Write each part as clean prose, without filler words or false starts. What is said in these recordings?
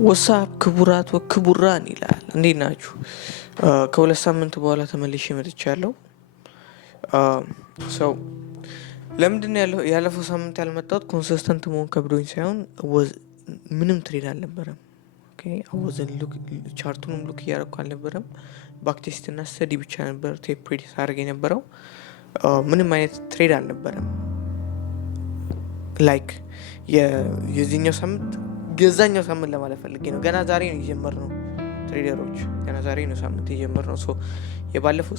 ወሳብ ክቡራት ወክቡራን ይላል። እንዴት ናችሁ? ከሁለት ሳምንት በኋላ ተመልሼ መጥቻለሁ። ሰው ለምንድን ነው ያለፈው ሳምንት ያልመጣሁት? ኮንሲስተንት መሆን ከብዶኝ ሳይሆን ምንም ትሬድ አልነበረም። ቻርቱንም ሉክ እያደረኩ አልነበረም። ባክቴስት እና ስተዲ ብቻ ነበር ቴፕ ሬድ ሳደርግ የነበረው። ምንም አይነት ትሬድ አልነበረም። ላይክ የዚህኛው ሳምንት ገዛኛው ሳምንት ለማለት ፈልጌ ነው። ገና ዛሬ ነው የጀመርነው ትሬደሮች፣ ገና ዛሬ ነው ሳምንት የጀመርነው። የባለፈው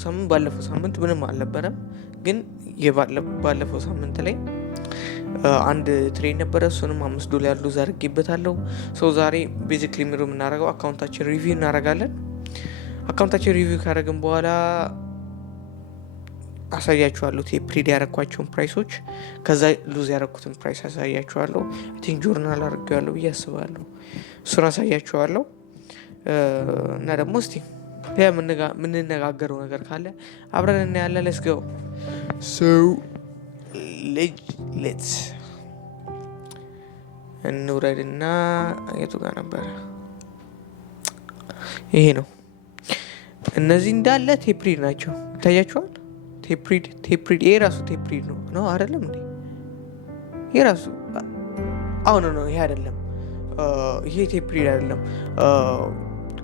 ሳምንት ምንም አልነበረም። ግን ባለፈው ሳምንት ላይ አንድ ትሬድ ነበረ። እሱንም $5 ሉዝ አድርጌበታለሁ። ዛሬ ቤዚክሊ ምሮ የምናደርገው አካውንታችን ሪቪው እናደርጋለን። አካውንታችን ሪቪው ካደረግን በኋላ አሳያችኋለሁ ቴፕ ሬድ ያደረኳቸውን ፕራይሶች፣ ከዛ ሉዝ ያደረኩትን ፕራይስ አሳያችኋለሁ። ቲንክ ጆርናል አድርጌዋለሁ ብዬ አስባለሁ። እሱን አሳያችኋለሁ እና ደግሞ እስቲ የምንነጋገረው ነገር ካለ አብረን እናያለን። ሌትስ ጎ ሌትስ እንውረድና የቱ ጋር ነበረ? ይሄ ነው። እነዚህ እንዳለ ቴፕ ሬድ ናቸው። ይታያችኋል። ቴፕ ሬድ ይሄ ራሱ ቴፕ ሬድ ነው አይደለም እንዴ? ይሄ ራሱ አሁን ነው። ይሄ አይደለም፣ ይሄ ቴፕ ሬድ አይደለም።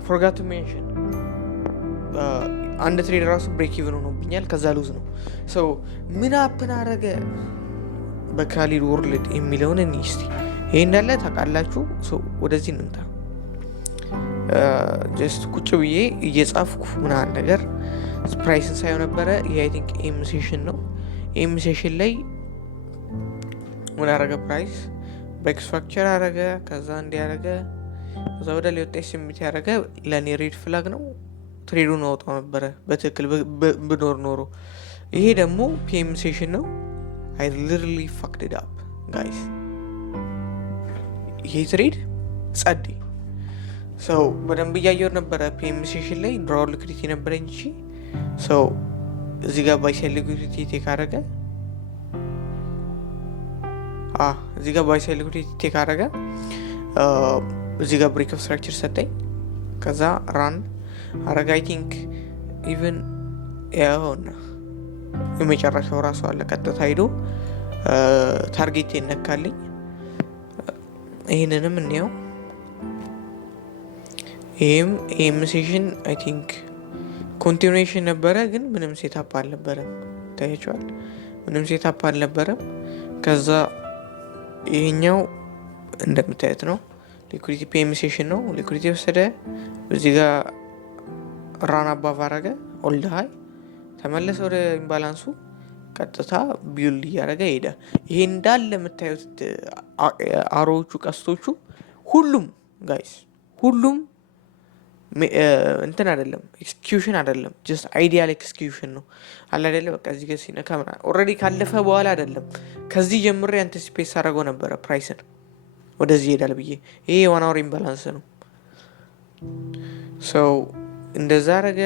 ፎርጋት ቱ ሜንሽን አንድ ትሬድ ራሱ ብሬክ ኢቭን ሆኖብኛል። ከዛ ሉዝ ነው። ምን አፕን አረገ በካሊድ ወርልድ የሚለውን እስቲ ይሄ እንዳለ ታውቃላችሁ። ወደዚህ እንምጣ። ጀስት ቁጭ ብዬ እየጻፍኩ ምናምን ነገር ፕራይስን ሳይሆን ነበረ። ይሄ አይ ቲንክ ኤም ሴሽን ነው። ኤም ሴሽን ላይ ምን አረገ? ፕራይስ ብሬክ ስትራክቸር አረገ። ከዛ እንዲያረገ ከዛ ወደ ላይ ወጣ ስሚት ያረገ። ለኔ ሬድ ፍላግ ነው። ትሬዱን አወጣው ነበረ በትክክል ብኖር ኖሮ። ይሄ ደግሞ ፒኤም ሴሽን ነው። አይ ሊትራሊ ፋክድ ኢት አፕ ጋይስ። ይሄ ትሬድ ጸዴ በደንብ እያየው ነበረ። ፒኤም ሴሽን ላይ ድራው ሊኩዲቲ ነበረኝ እንጂ እዚህ ጋር ባይሳይድ ሊኩዲቲ ቴክ አረገ። እዚህ ጋር ባይሳይድ ሊኩዲቲ ቴክ አረገ። እዚህ ጋር ብሬክ ኦፍ ስትራክቸር ሰጠኝ። ከዛ ራን አረጋ። አይ ቲንክ ኢቨን ያውና የመጨረሻው ራሱ አለ። ቀጥታ ሄዶ ታርጌት ይነካልኝ። ይህንንም እንየው። ይህም ኤም ሴሽን አይ ቲንክ ኮንቲኒዌሽን ነበረ፣ ግን ምንም ሴታፕ አልነበረም። ታያችኋል፣ ምንም ሴታፕ አልነበረም። ከዛ ይሄኛው እንደምታዩት ነው። ሊኩዲቲ ፒኤም ሴሽን ነው። ሊኩዲቲ ወሰደ። እዚህ ጋር ራን አባቭ አረገ። ኦልድ ሃይ ተመለሰ ወደ ኢምባላንሱ። ቀጥታ ቢውልድ እያደረገ ሄደ። ይሄ እንዳለ የምታዩት አሮዎቹ ቀስቶቹ ሁሉም ጋይስ ሁሉም እንትን አይደለም፣ ኤክስኪዩሽን አይደለም፣ ጀስት አይዲያል ኤክስኪዩሽን ነው አለ አይደለ? በቃ እዚህ ጋር ሲነካ ኦልሬዲ ካለፈ በኋላ አይደለም። ከዚህ ጀምሬ አንቲሲፔት ሳደርገው ነበረ ፕራይስን ወደዚህ ይሄዳል ብዬ። ይሄ የዋን አወር ኢምባላንስ ነው። እንደዛ አረገ።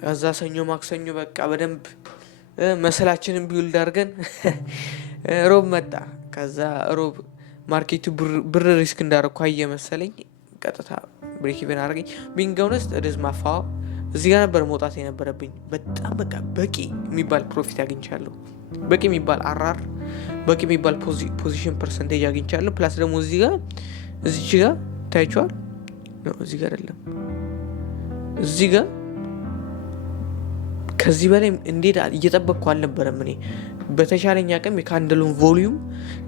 ከዛ ሰኞ ማክሰኞ በቃ በደንብ መሰላችንን ቢውልድ አድርገን ሮብ መጣ። ከዛ ሮብ ማርኬቱ ብር ሪስክ እንዳረኩ አየ መሰለኝ። ቀጥታ ብሬክ ኢቨን አደረገኝ። ቢንገውነስ እድዝ ማፋዋ እዚህ ጋር ነበር መውጣት የነበረብኝ። በጣም በቃ በቂ የሚባል ፕሮፊት አግኝቻለሁ። በቂ የሚባል አራር፣ በቂ የሚባል ፖዚሽን ፐርሰንቴጅ አግኝቻለሁ። ፕላስ ደግሞ እዚህ ጋር ታይቷል። እዚህ ጋር አይደለም፣ እዚህ ጋር ከዚህ በላይ እንዴት እየጠበቅኩ አልነበረም። እኔ በተሻለኝ አቅም የካንድሉን ቮሊዩም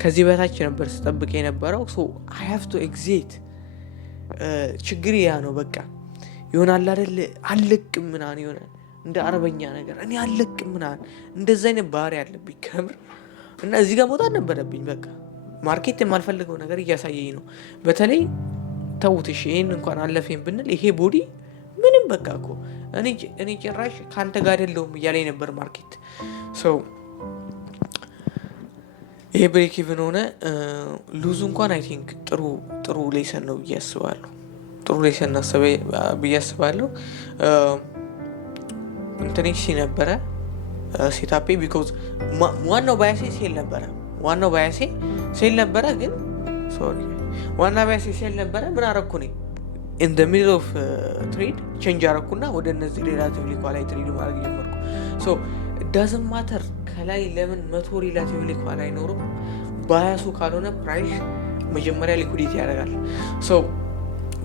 ከዚህ በታች ነበር ስጠብቅ የነበረው። አይ ሃቭ ቱ ኤግዚት። ችግር ያ ነው። በቃ ይሆናል አይደል? አለቅም ምናምን የሆነ እንደ አረበኛ ነገር እኔ አለቅም ምናምን እንደዛ አይነት ባህሪ ያለብኝ ከምር። እና እዚህ ጋር መውጣት ነበረብኝ። በቃ ማርኬት የማልፈልገው ነገር እያሳየኝ ነው። በተለይ ተውትሽ ይሄን እንኳን አለፈኝ ብንል ይሄ ቦዲ ምንም በቃ እኮ እኔ ጭራሽ ከአንተ ጋር አይደለሁም እያለኝ ነበር ማርኬት። ይሄ ብሬክ ኢቭን ሆነ። ሉዙ እንኳን አይ ቲንክ ጥሩ ሌሰን ነው ብዬ አስባለሁ። ጥሩ ሌሰን ናሰበ ብዬ አስባለሁ። ኢንተርኔት ነበረ ሴታፔ ቢኮዝ ዋናው ባያሴ ሴል ነበረ። ግን ሶሪ ዋና ባያሴ ሴል ነበረ። ምን አረኩ እኔ ኢን ዘ ሚድል ኦፍ ትሬድ ቼንጅ አረኩና ወደ እነዚህ ሪላቲቭሊ ኳላይ ትሬድ ማድረግ ጀመርኩ። ሶ ዳዝንት ማተር ከላይ ለምን 100 ሪላቲቭሊ ኳላይ አይኖርም። ባያሱ ካልሆነ ፕራይስ መጀመሪያ ሊኩዲቲ ያደርጋል። ሶ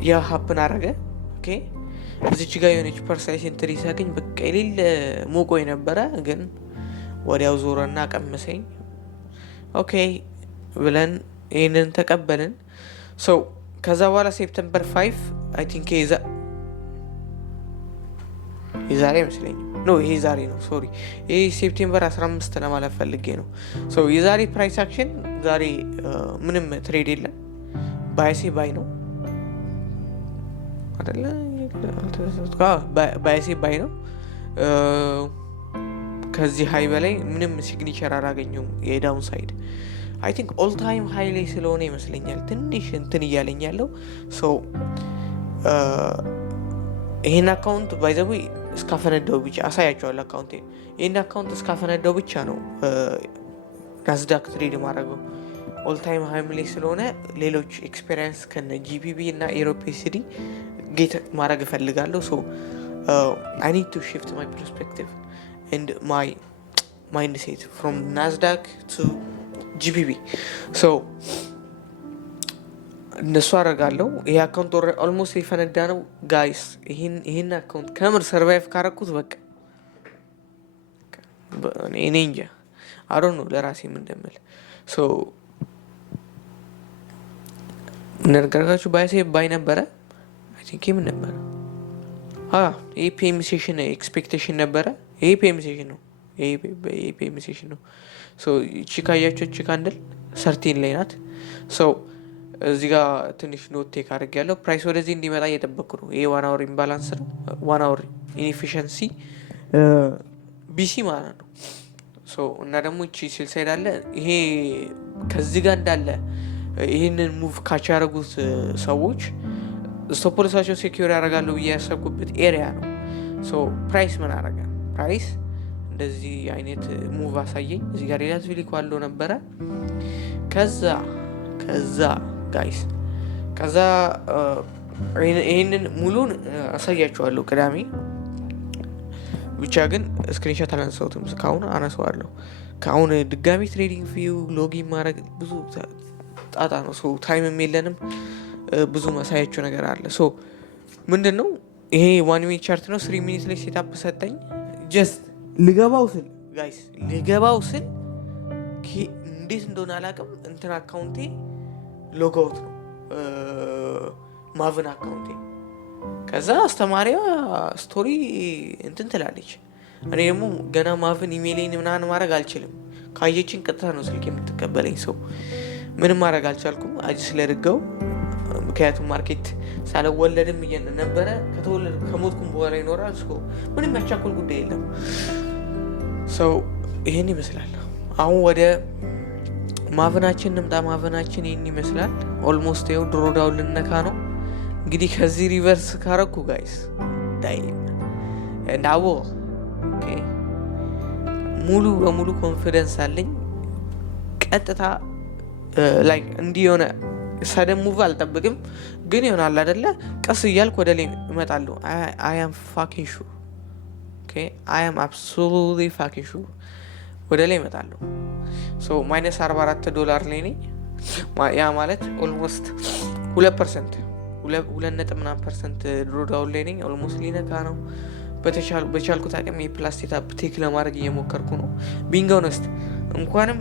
ያ ሀፕን አረገ። ኦኬ እዚች ጋር የሆነች ፐርሳይስ ኢንትሪ ሳገኝ በቃ የሌለ ሞቆኝ ነበረ፣ ግን ወዲያው ዞረና ቀመሰኝ። ኦኬ ብለን ይህንን ተቀበልን። ሶ ከዛ በኋላ ሴፕተምበር 5 አይ ቲንክ የዛሬ አይመስለኝም፣ ኖ ይሄ ዛሬ ነው፣ ሶሪ ይሄ ሴፕቴምበር 15 ለማለት ፈልጌ ነው። ሶ የዛሬ ፕራይስ አክሽን ዛሬ ምንም ትሬድ የለም። ባይሴ ባይ ነው አይደለ? ባይሴ ባይ ነው። ከዚህ ሀይ በላይ ምንም ሲግኒቸር አላገኘውም። የዳውን ሳይድ አይ ቲንክ ኦል ታይም ሀይ ላይ ስለሆነ ይመስለኛል ትንሽ እንትን እያለኝ ያለው። ሶ ይሄን አካውንት ባይ ዘ ዌይ እስካፈነዳው ብቻ አሳያቸዋለሁ። አካውንቴ ይሄን አካውንት እስካፈነዳው ብቻ ነው ናስዳክ ትሬድ ማድረገው። ኦል ታይም ሀይ ላይ ስለሆነ ሌሎች ኤክስፔሪንስ ከነ ጂቢቢ እና ኤሮፔሲዲ ጌት ማድረግ እፈልጋለሁ። ሶ አይ ኒድ ቱ ሽፍት ማይ ፐርስፔክቲቭ ኤንድ ማይ ማይንድሴት ፍሮም ናስዳክ ቱ ጂቢቢ። ሶ እነሱ አደርጋለሁ። ይሄ አካውንት ኦልሞስት ሊፈነዳ ነው ጋይስ። ይህን አካውንት ከምር ሰርቫይቭ ካረኩት በቃ እኔ እንጃ አዶን ነው ለራሴ ምን እንደምል። ሶ ነገርካችሁ ባይሴ ባይ ነበረ። አይ ቲንክ ምን ነበረ ይሄ ፒኤም ሴሽን ኤክስፔክቴሽን ነበረ። ይሄ ፒኤም ሴሽን ነው። ይሄ ፒኤም ሴሽን ነው። ሶ ቺካ ያያችሁ ቺካ እንድል 13 ላይ ናት። ሶ እዚህ ጋር ትንሽ ኖት ቴክ አድርግ ያለው ፕራይስ ወደዚህ እንዲመጣ እየጠበቅኩ ነው። ይሄ 1 አወር ኢምባላንስ ነው። 1 አወር ኢንኤፊሽንሲ ቢሲ ማለት ነው። ሶ እና ደግሞ እቺ ሲል ሳይድ አለ። ይሄ ከዚህ ጋር እንዳለ ይህንን ሙቭ ካች ያደረጉት ሰዎች ስቶፕ ሎሳቸው ሴኪዩር ያደርጋለሁ ብዬ ያሰብኩበት ኤሪያ ነው። ሶ ፕራይስ ምን አደረገ? ፕራይስ እንደዚህ አይነት ሙቭ አሳየኝ። እዚህ ጋር ሪላቲቭሊ ኳለው ነበረ። ከዛ ጋይስ ከዛ ይህንን ሙሉን አሳያችኋለሁ ቅዳሜ። ብቻ ግን ስክሪንሾት አላነሳሁትም እስካሁን፣ አነሳዋለሁ። ከአሁን ድጋሚ ትሬዲንግ ቪው ሎጊን ማድረግ ብዙ ጣጣ ነው። ሶ ታይምም የለንም። ብዙ ማሳያቸው ነገር አለ። ሶ ምንድን ነው ይሄ 1 ሚኒት ቻርት ነው። 3 ሚኒት ላይ ሴታፕ ሰጠኝ። ጀስት ልገባው ስል እንዴት እንደሆነ አላውቅም። እንትን አካውንቴ ሎጋውት ነው ማቭን አካውንቴ። ከዛ አስተማሪዋ ስቶሪ እንትን ትላለች። እኔ ደግሞ ገና ማቭን ኢሜይሌን ምናምን ማድረግ አልችልም። ካየችን ቀጥታ ነው ስልክ የምትቀበለኝ። ሰው ምንም ማድረግ አልቻልኩም። አጅ ስለርገው ምክንያቱም ማርኬት ሳልወለድም ነበረ። ከሞትኩም በኋላ ይኖራል። ምንም ያቻኮል ጉዳይ የለም። ሰው ይህን ይመስላል። አሁን ወደ ማቭናችን ንምጣ። ማቭናችን ይህን ይመስላል። ኦልሞስት ይኸው ድሮዳውን ልነካ ነው እንግዲህ። ከዚህ ሪቨርስ ካረኩ ጋይስ እንዳቦ ሙሉ በሙሉ ኮንፊደንስ አለኝ። ቀጥታ ላይክ እንዲህ የሆነ ሰደን ሙቭ አልጠብቅም፣ ግን ይሆናል አይደለ? ቀስ እያልኩ ወደ ላይ እመጣለሁ። አይ አም ፋኪንግ ሹር አይ አም አብሶሉትሊ ፋኪንግ ሹር ወደ ላይ እመጣለሁ። ሶ ማይነስ $44 ላይ ነኝ። ያ ማለት ኦልሞስት 2% 2.9% ድሮዳውን ላይ ነኝ። ኦልሞስት ሊነካ ነው። በቻልኩት አቅም የፕላስቲክ ቴክ ለማድረግ እየሞከርኩ ነው። ቢንግ ኦነስት እንኳንም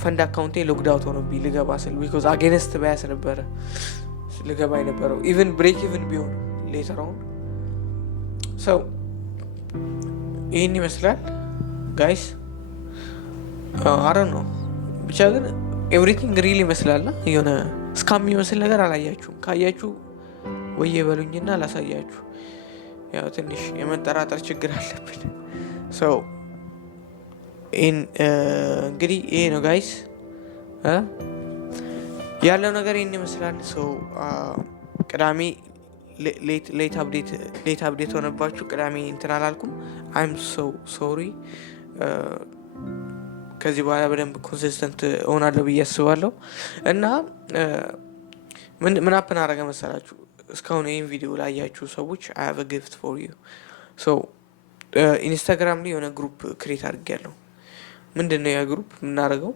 ፈንድ አካውንቴ ሎግዳውት ሆኖብኝ ልገባ ስል ቢኮዝ አጌንስት ባያስ ነበረ ልገባ የነበረው ኢቨን ብሬክ ኢቨን ቢሆን ሌተር አሁን ሰው ይህን ይመስላል ጋይስ። አረን ነው ብቻ ግን ኤቭሪቲንግ ሪል ይመስላል። የሆነ እስካም የሚመስል ነገር አላያችሁም። ካያችሁ ወየ በሉኝና ላሳያችሁ። ያው ትንሽ የመጠራጠር ችግር አለብን። ሰው እንግዲህ ይሄ ነው ጋይስ ያለው ነገር ይህን ይመስላል። ሰው ቅዳሜ ሌት አፕዴት ሆነባችሁ። ቅዳሜ እንትን አላልኩም። አይም ሶሪ። ከዚህ በኋላ በደንብ ኮንሲስተንት እሆናለሁ ብዬ አስባለሁ። እና ምን አፕን አረገ መሰላችሁ? እስካሁን ይህን ቪዲዮ ላያችሁ ሰዎች I have a gift for you. so ኢንስታግራም ላይ የሆነ ግሩፕ ክሬት አድርጌያለሁ። ምንድነው ያ ግሩፕ የምናደርገው?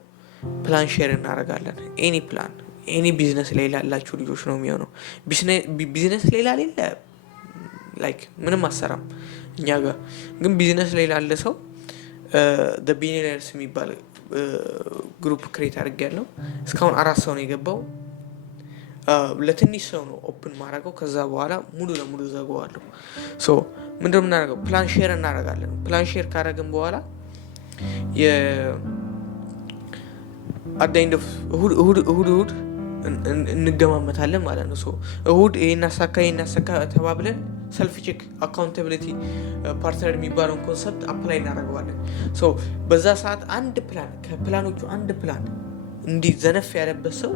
ፕላን ሼር እናደርጋለን። ኤኒ ፕላን ኤኒ ቢዝነስ ላይ ላላችሁ ልጆች ነው የሚሆነው። ቢዝነስ ላይ ላሌለ ላይክ ምንም አሰራም እኛ ጋር። ግን ቢዝነስ ላይ ላለ ሰው ቢሊየነርስ የሚባል ግሩፕ ክሬት አድርጌያለሁ። እስካሁን 4 ሰው ነው የገባው። ለትንሽ ሰው ነው ኦፕን ማድረገው። ከዛ በኋላ ሙሉ ለሙሉ ዘጋዋለሁ። ሶ ምንድነው የምናደርገው? ፕላን ሼር እናደርጋለን። ፕላን ሼር ካደረግን በኋላ አዳይንድ ኦፍ እሁድ እንገማመታለን ማለት ነው። ሶ እሁድ ይሄን አሳካ ተባብለን ሰልፍ ቼክ አካውንታቢሊቲ ፓርትነር የሚባለውን ኮንሰፕት አፕላይ እናደርገዋለን። ሶ በዛ ሰዓት አንድ ፕላን ከፕላኖቹ አንድ ፕላን እንዲህ ዘነፍ ያለበት ሰው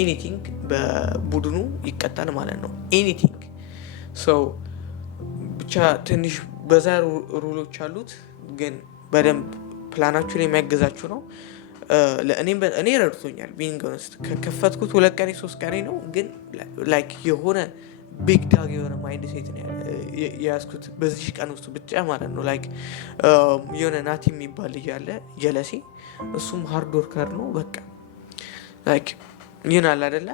ኤኒቲንግ በቡድኑ ይቀጣል ማለት ነው። ኤኒቲንግ ሶ ብቻ ትንሽ በዛ ሩሎች አሉት፣ ግን በደንብ ፕላናችሁን የሚያገዛችሁ ነው። እኔ ረድቶኛል። ቢንግ ሆነስት ከከፈትኩት 2 ቀኔ 3 ቀኔ ነው፣ ግን ላይክ የሆነ ቢግ ዳግ የሆነ ማይንድ ሴት ነው የያዝኩት በዚህ ቀን ውስጥ ብቻ ማለት ነው። ላይክ የሆነ ናቲ የሚባል ልጅ አለ ጀለሲ፣ እሱም ሃርድ ወርከር ነው። በቃ ላይክ ይሆናል አይደለ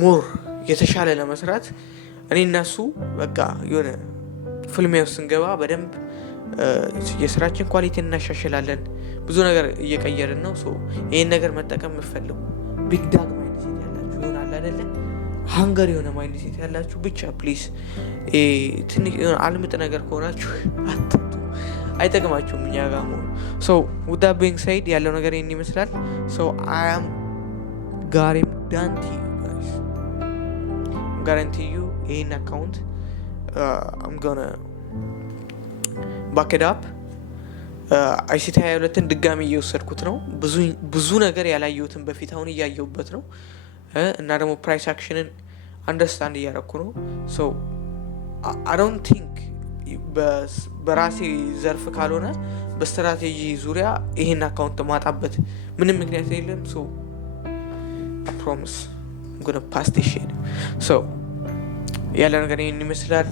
ሞር የተሻለ ለመስራት እኔ እናሱ በቃ የሆነ ፍልሚያ ውስጥ ስንገባ በደንብ የስራችን ኳሊቲ እናሻሽላለን። ብዙ ነገር እየቀየርን ነው። ይህን ነገር መጠቀም የምፈልጉ ቢግ ዳግ ማይንድ ሴት ያላችሁ ይሆናል አይደለ ሃንገር የሆነ ማይንድ ሴት ያላችሁ ብቻ ፕሊዝ ትንሽ የሆነ አልምጥ ነገር ከሆናችሁ አትምጡ፣ አይጠቅማችሁም እኛ ጋር መሆኑ። ውዳ ቢንግ ሳይድ ያለው ነገር ይህን ይመስላል። I am guarantee you ይህን አካውንት I'm gonna back it up። አይሲቲ 22ን ድጋሚ እየወሰድኩት ነው። ብዙ ነገር ያላየሁትን በፊት አሁን እያየሁበት ነው። እና ደግሞ ፕራይስ አክሽንን አንደርስታንድ እያደረኩ ነው። I don't think በራሴ ዘርፍ ካልሆነ በስትራቴጂ ዙሪያ ይሄን አካውንት ማጣበት ምንም ምክንያት የለም። I promise I'm gonna pass this shit። ያለ ነገር ይሄን ይመስላል።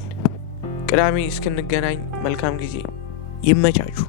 ቅዳሜ እስክንገናኝ መልካም ጊዜ፣ ይመቻችሁ።